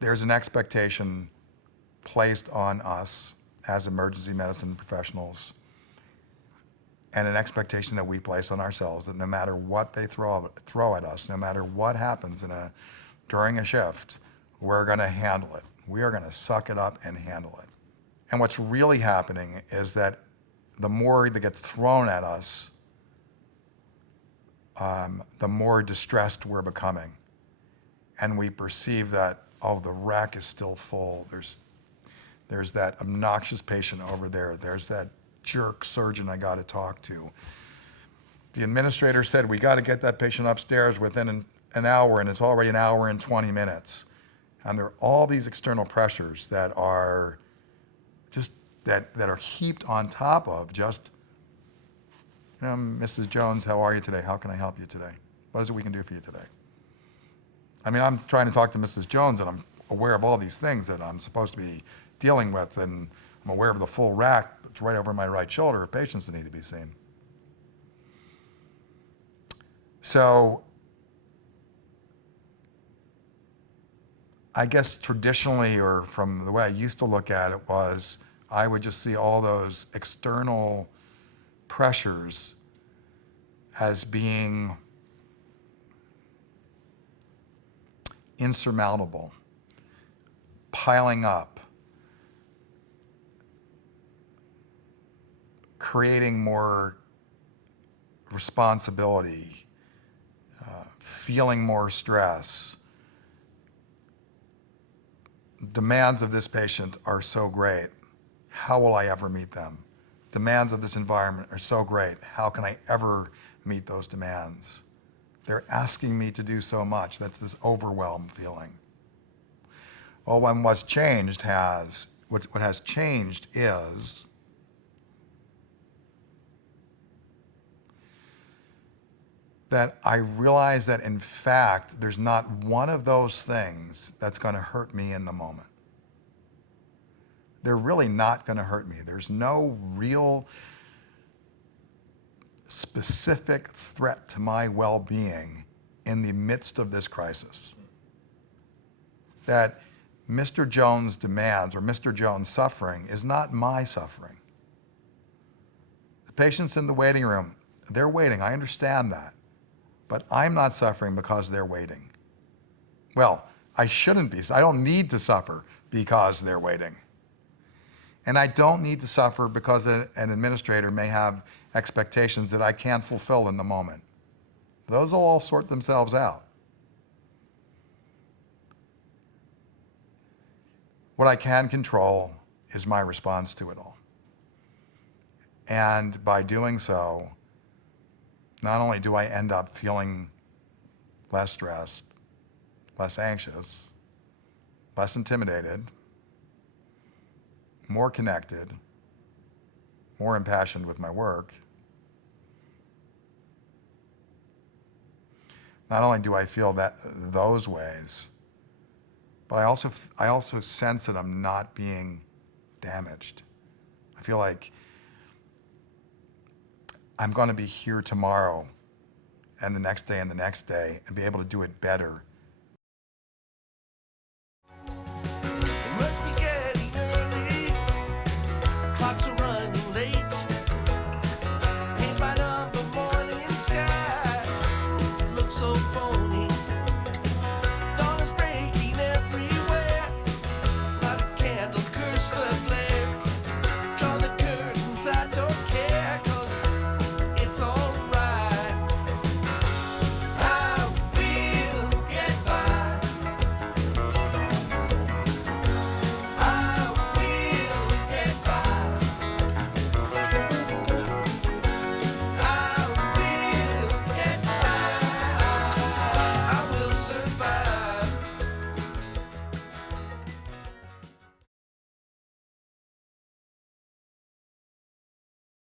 there's an expectation placed on us as emergency medicine professionals, and an expectation that we place on ourselves that no matter what they throw at us, no matter what happens during a shift, we're going to handle it. We are going to suck it up and handle it. And what's really happening is that the more that gets thrown at us, the more distressed we're becoming. And we perceive that, oh, the rack is still full. There's that obnoxious patient over there. There's that jerk surgeon I got to talk to. The administrator said, we got to get that patient upstairs within an hour, and it's already an hour and 20 minutes. And there are all these external pressures that are just, that are heaped on top of just, Mrs. Jones, how are you today? How can I help you today? What is it we can do for you today? I mean, I'm trying to talk to Mrs. Jones, and I'm aware of all these things that I'm supposed to be dealing with, and I'm aware of the full rack that's right over my right shoulder of patients that need to be seen. So I guess traditionally, or from the way I used to look at it, was I would just see all those external pressures as being insurmountable, piling up, creating more responsibility, feeling more stress. Demands of this patient are so great. How will I ever meet them? Demands of this environment are so great. How can I ever meet those demands? They're asking me to do so much. That's this overwhelm feeling. Well, when what has changed is that I realize that, in fact, there's not one of those things that's going to hurt me in the moment. They're really not going to hurt me. There's no real specific threat to my well-being in the midst of this crisis. That Mr. Jones' demands or Mr. Jones' suffering is not my suffering. The patients in the waiting room, they're waiting. I understand that. But I'm not suffering because they're waiting. Well, I shouldn't be. I don't need to suffer because they're waiting. And I don't need to suffer because an administrator may have expectations that I can't fulfill in the moment. Those will all sort themselves out. What I can control is my response to it all. And by doing so, not only do I end up feeling less stressed, less anxious, less intimidated, more connected, more impassioned with my work, not only do I feel those ways, but I also sense that I'm not being damaged. I feel like I'm going to be here tomorrow and the next day and the next day and be able to do it better